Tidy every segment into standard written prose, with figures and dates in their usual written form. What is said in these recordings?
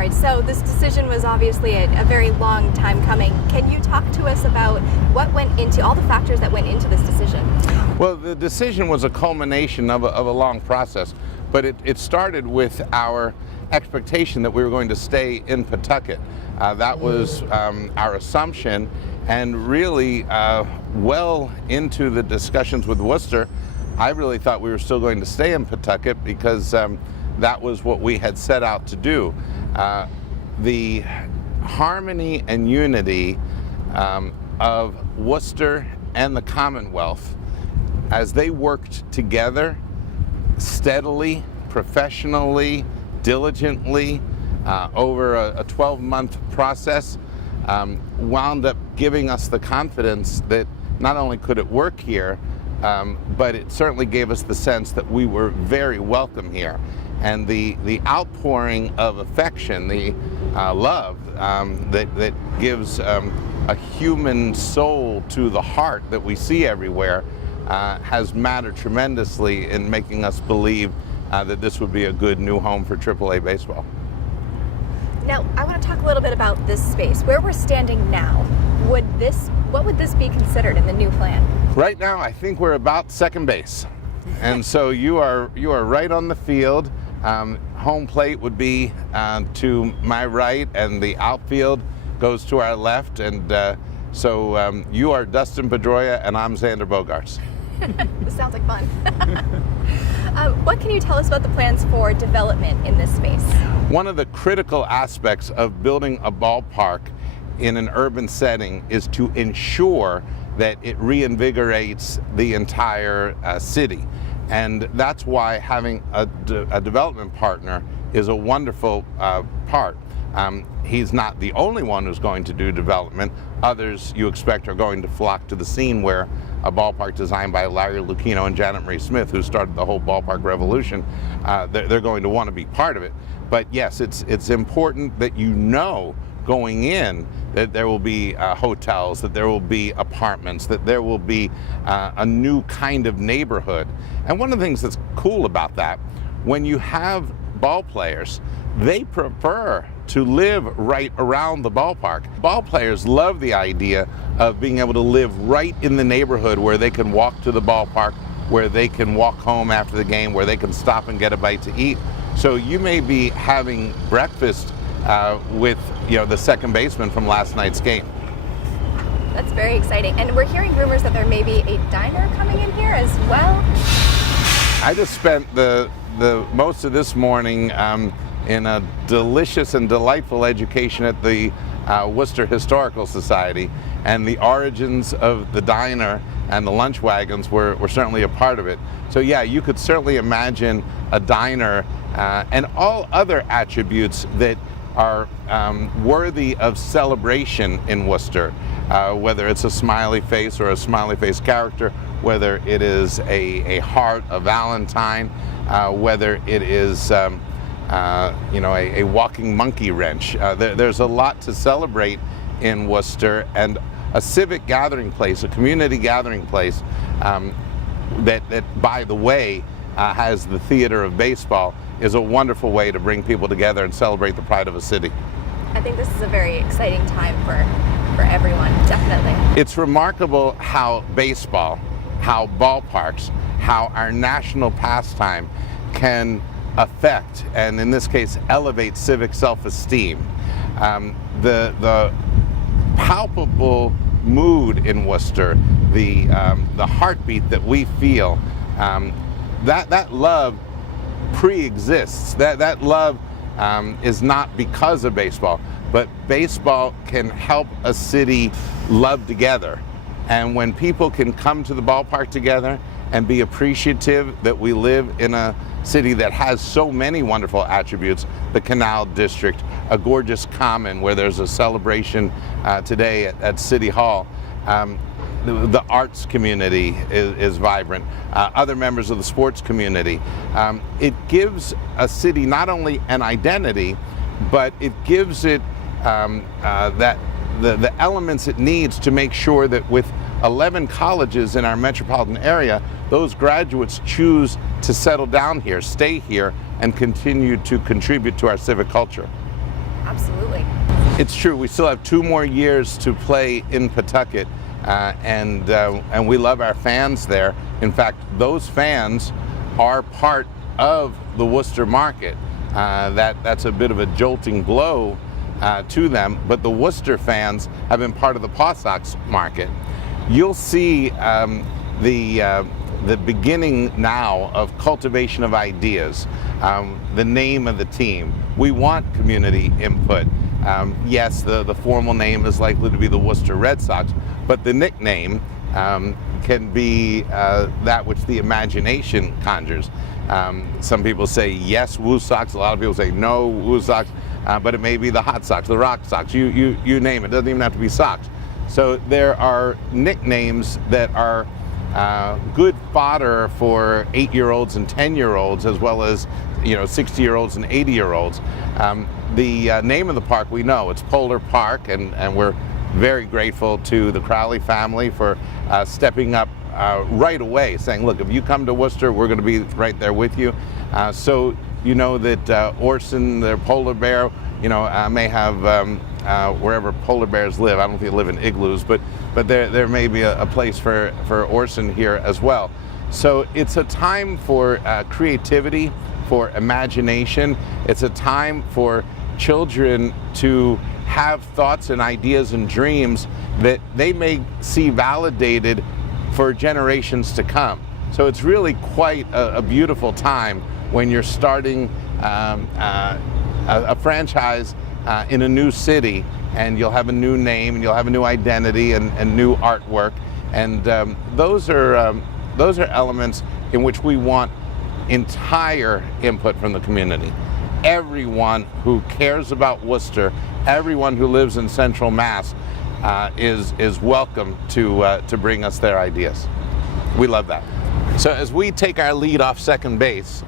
right, so this decision was obviously a very long time coming. Can you talk to us about what went into, all the factors that went into this decision? Well, the decision was a culmination of a long process, but it started with our expectation that we were going to stay in Pawtucket. That was our assumption, and really well into the discussions with Worcester, I really thought we were still going to stay in Pawtucket because that was what we had set out to do. The harmony and unity of Worcester and the Commonwealth, as they worked together steadily, professionally, diligently over a 12-month process, wound up giving us the confidence that not only could it work here, but it certainly gave us the sense that we were very welcome here. And the outpouring of affection, the love that gives a human soul to the heart that we see everywhere has mattered tremendously in making us believe that this would be a good new home for AAA baseball. Now, I want to talk a little bit about this space. Where we're standing now, what would this be considered in the new plan? Right now, I think we're about second base. And so you are right on the field. Home plate would be to my right, and the outfield goes to our left. And so you are Dustin Pedroia, and I'm Xander Bogaerts. This sounds like fun. What can you tell us about the plans for development in this space? One of the critical aspects of building a ballpark in an urban setting is to ensure that it reinvigorates the entire city. And that's why having a development partner is a wonderful part. He's not the only one who's going to do development. Others you expect are going to flock to the scene, where a ballpark designed by Larry Lucchino and Janet Marie Smith, who started the whole ballpark revolution, they're going to want to be part of it. But yes, it's important that you know going in that there will be hotels, that there will be apartments, that there will be a new kind of neighborhood. And one of the things that's cool about that, when you have ball players, they prefer to live right around the ballpark. Ball players love the idea of being able to live right in the neighborhood, where they can walk to the ballpark, where they can walk home after the game, where they can stop and get a bite to eat. So you may be having breakfast with the second baseman from last night's game. That's very exciting. And we're hearing rumors that there may be a diner coming in here as well. I just spent the most of this morning in a delicious and delightful education at the Worcester Historical Society, and the origins of the diner and the lunch wagons were certainly a part of it. So yeah, you could certainly imagine a diner and all other attributes that are worthy of celebration in Worcester, whether it's a smiley face or a smiley face character, whether it is a heart, a Valentine, whether it is a walking monkey wrench. There's a lot to celebrate in Worcester, and a civic gathering place, a community gathering place that by the way, has the theater of baseball, is a wonderful way to bring people together and celebrate the pride of a city. I think this is a very exciting time for everyone, definitely. It's remarkable how baseball, how ballparks, how our national pastime can affect, and in this case elevate, civic self-esteem. The palpable mood in Worcester, the heartbeat that we feel, that love pre-exists. That love is not because of baseball, but baseball can help a city love together. And when people can come to the ballpark together and be appreciative that we live in a city that has so many wonderful attributes, the Canal District, a gorgeous common where there's a celebration today at City Hall. The arts community is vibrant, other members of the sports community. It gives a city not only an identity, but it gives it the elements it needs to make sure that with 11 colleges in our metropolitan area, those graduates choose to settle down here, stay here, and continue to contribute to our civic culture. Absolutely. It's true. We still have 2 more years to play in Pawtucket, and we love our fans there. In fact, those fans are part of the Worcester market. That's a bit of a jolting blow to them, but the Worcester fans have been part of the Paw Sox market. You'll see the beginning now of cultivation of ideas, the name of the team. We want community input. Yes, the formal name is likely to be the Worcester Red Sox, but the nickname can be that which the imagination conjures. Some people say yes, Woo Sox. A lot of people say no, Woo Sox. But it may be the Hot Sox, the Rock Sox. You name it. It doesn't even have to be Sox. So there are nicknames that are good fodder for 8-year-olds and 10-year-olds, as well as 60-year-olds and 80-year-olds. The name of the park we know, it's Polar Park, and we're very grateful to the Crowley family for stepping up right away, saying, look, if you come to Worcester, we're going to be right there with you. So you know that Orson, their polar bear, may have wherever polar bears live. I don't think they live in igloos, but there may be a place for Orson here as well. So it's a time for creativity, for imagination. It's a time for children to have thoughts and ideas and dreams that they may see validated for generations to come. So it's really quite a beautiful time when you're starting a franchise in a new city, and you'll have a new name, and you'll have a new identity and new artwork, and those are elements in which we want entire input from the community. Everyone who cares about Worcester, everyone who lives in Central Mass, is welcome to bring us their ideas. We love that. So as we take our lead off second base,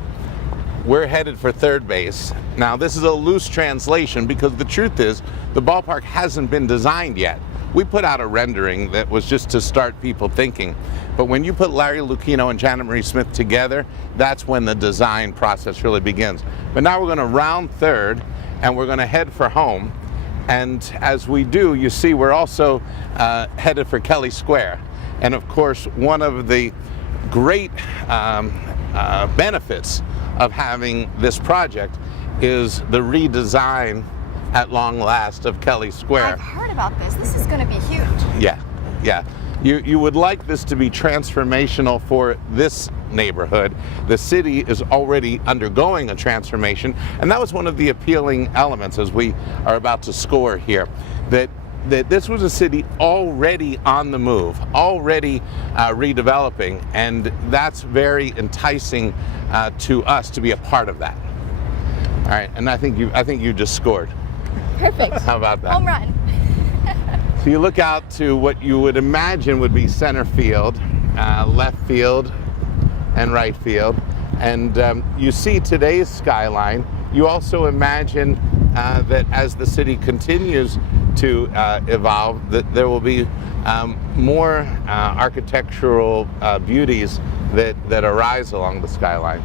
we're headed for third base. Now, this is a loose translation because the truth is the ballpark hasn't been designed yet. We put out a rendering that was just to start people thinking. But when you put Larry Lucchino and Janet Marie Smith together, that's when the design process really begins. But now we're going to round third, and we're going to head for home. And as we do, you see we're also headed for Kelly Square. And of course, one of the great benefits of having this project is the redesign at long last of Kelly Square. I've heard about this. This is going to be huge. Yeah. You would like this to be transformational for this neighborhood. The city is already undergoing a transformation, and that was one of the appealing elements as we are about to score here, that this was a city already on the move, already redeveloping, and that's very enticing to us to be a part of that. All right, and I think you just scored. Perfect. How about that? Home run. So you look out to what you would imagine would be center field, left field, and right field, and you see today's skyline. You also imagine that as the city continues to evolve, that there will be more architectural beauties that arise along the skyline.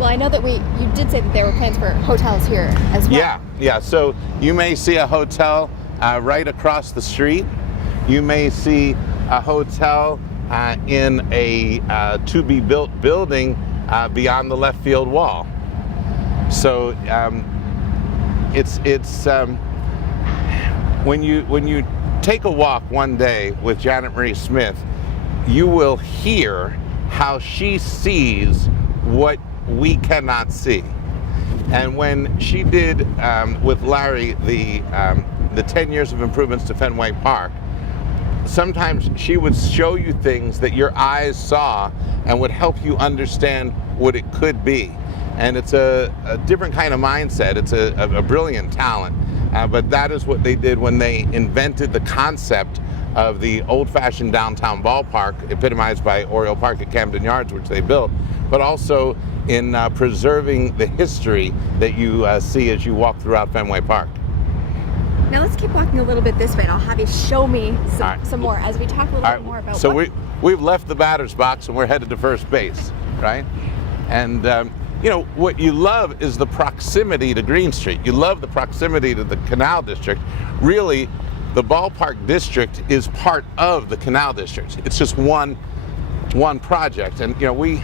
Well, I know that you did say that there were plans for hotels here as well. Yeah. So you may see a hotel right across the street. You may see a hotel in a to-be-built building beyond the left field wall. So it's when you take a walk one day with Janet Marie Smith, you will hear how she sees what we cannot see. And when she did with Larry the 10 years of improvements to Fenway Park, sometimes she would show you things that your eyes saw and would help you understand what it could be. And it's a different kind of mindset. It's a brilliant talent. But that is what they did when they invented the concept of the old-fashioned downtown ballpark, epitomized by Oriole Park at Camden Yards, which they built, but also in preserving the history that you see as you walk throughout Fenway Park. Now let's keep walking a little bit this way, and I'll have you show me right. some more as we talk a little bit more about we've left the batter's box and we're headed to first base, right? And you know, what you love is the proximity to Green Street. You love the proximity to the Canal District. Really, the ballpark district is part of the Canal District. It's just one project. And you know, we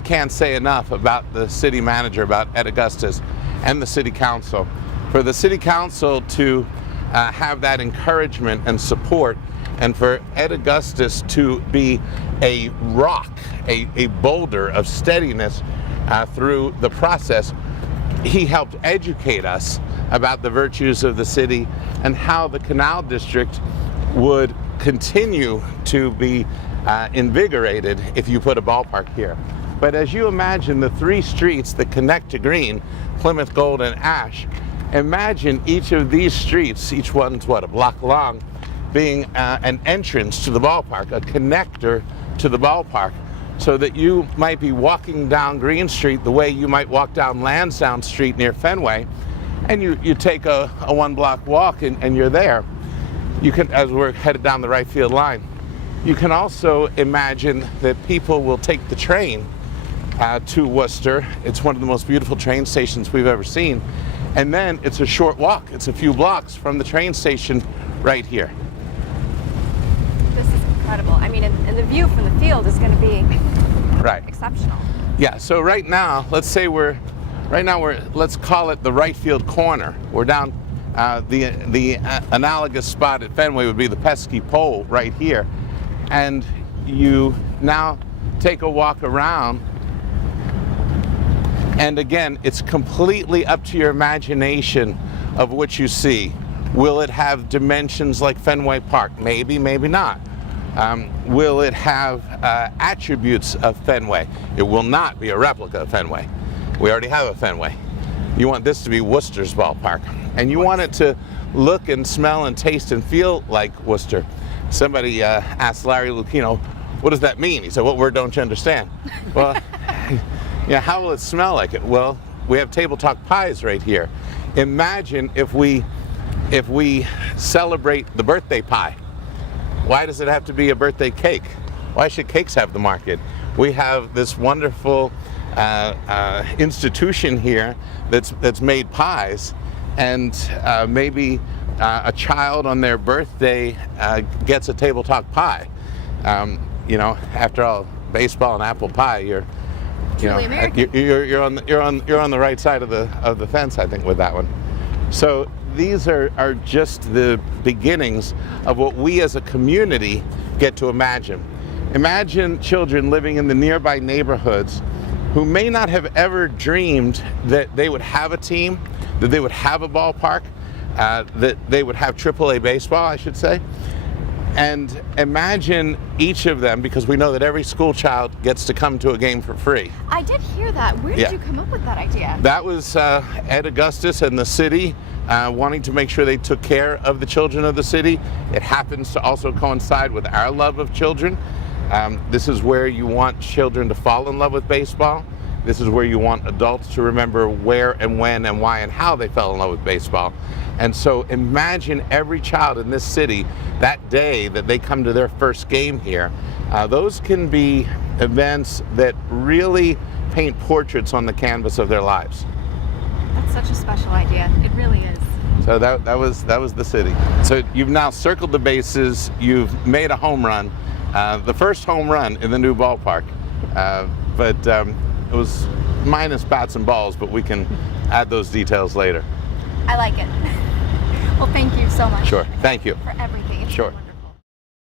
can't say enough about the city manager, about Ed Augustus and the city council. For the city council to have that encouragement and support, and for Ed Augustus to be a rock, a boulder of steadiness through the process. He helped educate us about the virtues of the city and how the Canal District would continue to be invigorated if you put a ballpark here. But as you imagine the 3 streets that connect to Green, Plymouth, Gold, and Ash, imagine each of these streets, each one's what, a block long, being an entrance to the ballpark, a connector to the ballpark, so that you might be walking down Green Street the way you might walk down Lansdowne Street near Fenway, and you take a 1-block walk and you're there. You can, as we're headed down the right field line, you can also imagine that people will take the train to Worcester. It's one of the most beautiful train stations we've ever seen. And then it's a short walk. It's a few blocks from the train station right here. This is incredible. I mean, and the view from the field is going to be exceptional. Yeah, so right now, let's call it the right field corner. We're down, the analogous spot at Fenway would be the pesky pole right here. And you now take a walk around, and again, it's completely up to your imagination of what you see. Will it have dimensions like Fenway Park? Maybe, maybe not. Will it have attributes of Fenway? It will not be a replica of Fenway. We already have a Fenway. You want this to be Worcester's ballpark. And you want it to look and smell and taste and feel like Worcester. Somebody asked Larry Lucchino, what does that mean? He said, what word don't you understand? Well, yeah, how will it smell like it? Well, we have table talk pies right here. Imagine if we celebrate the birthday pie. Why does it have to be a birthday cake? Why should cakes have the market? We have this wonderful institution here that's made pies, and maybe a child on their birthday gets a table talk pie. You know, after all, baseball and apple pie, you're on the right side of the fence, I think, with that one. So these are just the beginnings of what we as a community get to imagine. Imagine children living in the nearby neighborhoods who may not have ever dreamed that they would have a team, that they would have a ballpark, that they would have AAA baseball, I should say. And imagine each of them, because we know that every school child gets to come to a game for free. I did hear that. Where did you come up with that idea? That was Ed Augustus and the city wanting to make sure they took care of the children of the city. It happens to also coincide with our love of children. This is where you want children to fall in love with baseball. This is where you want adults to remember where and when and why and how they fell in love with baseball. And so imagine every child in this city that day that they come to their first game here. Those can be events that really paint portraits on the canvas of their lives. That's such a special idea. It really is. So that was the city. So you've now circled the bases. You've made a home run, the first home run in the new ballpark. But it was minus bats and balls, but we can add those details later. I like it. Well, thank you so much. Sure. Thank you. For everything. It's sure. wonderful.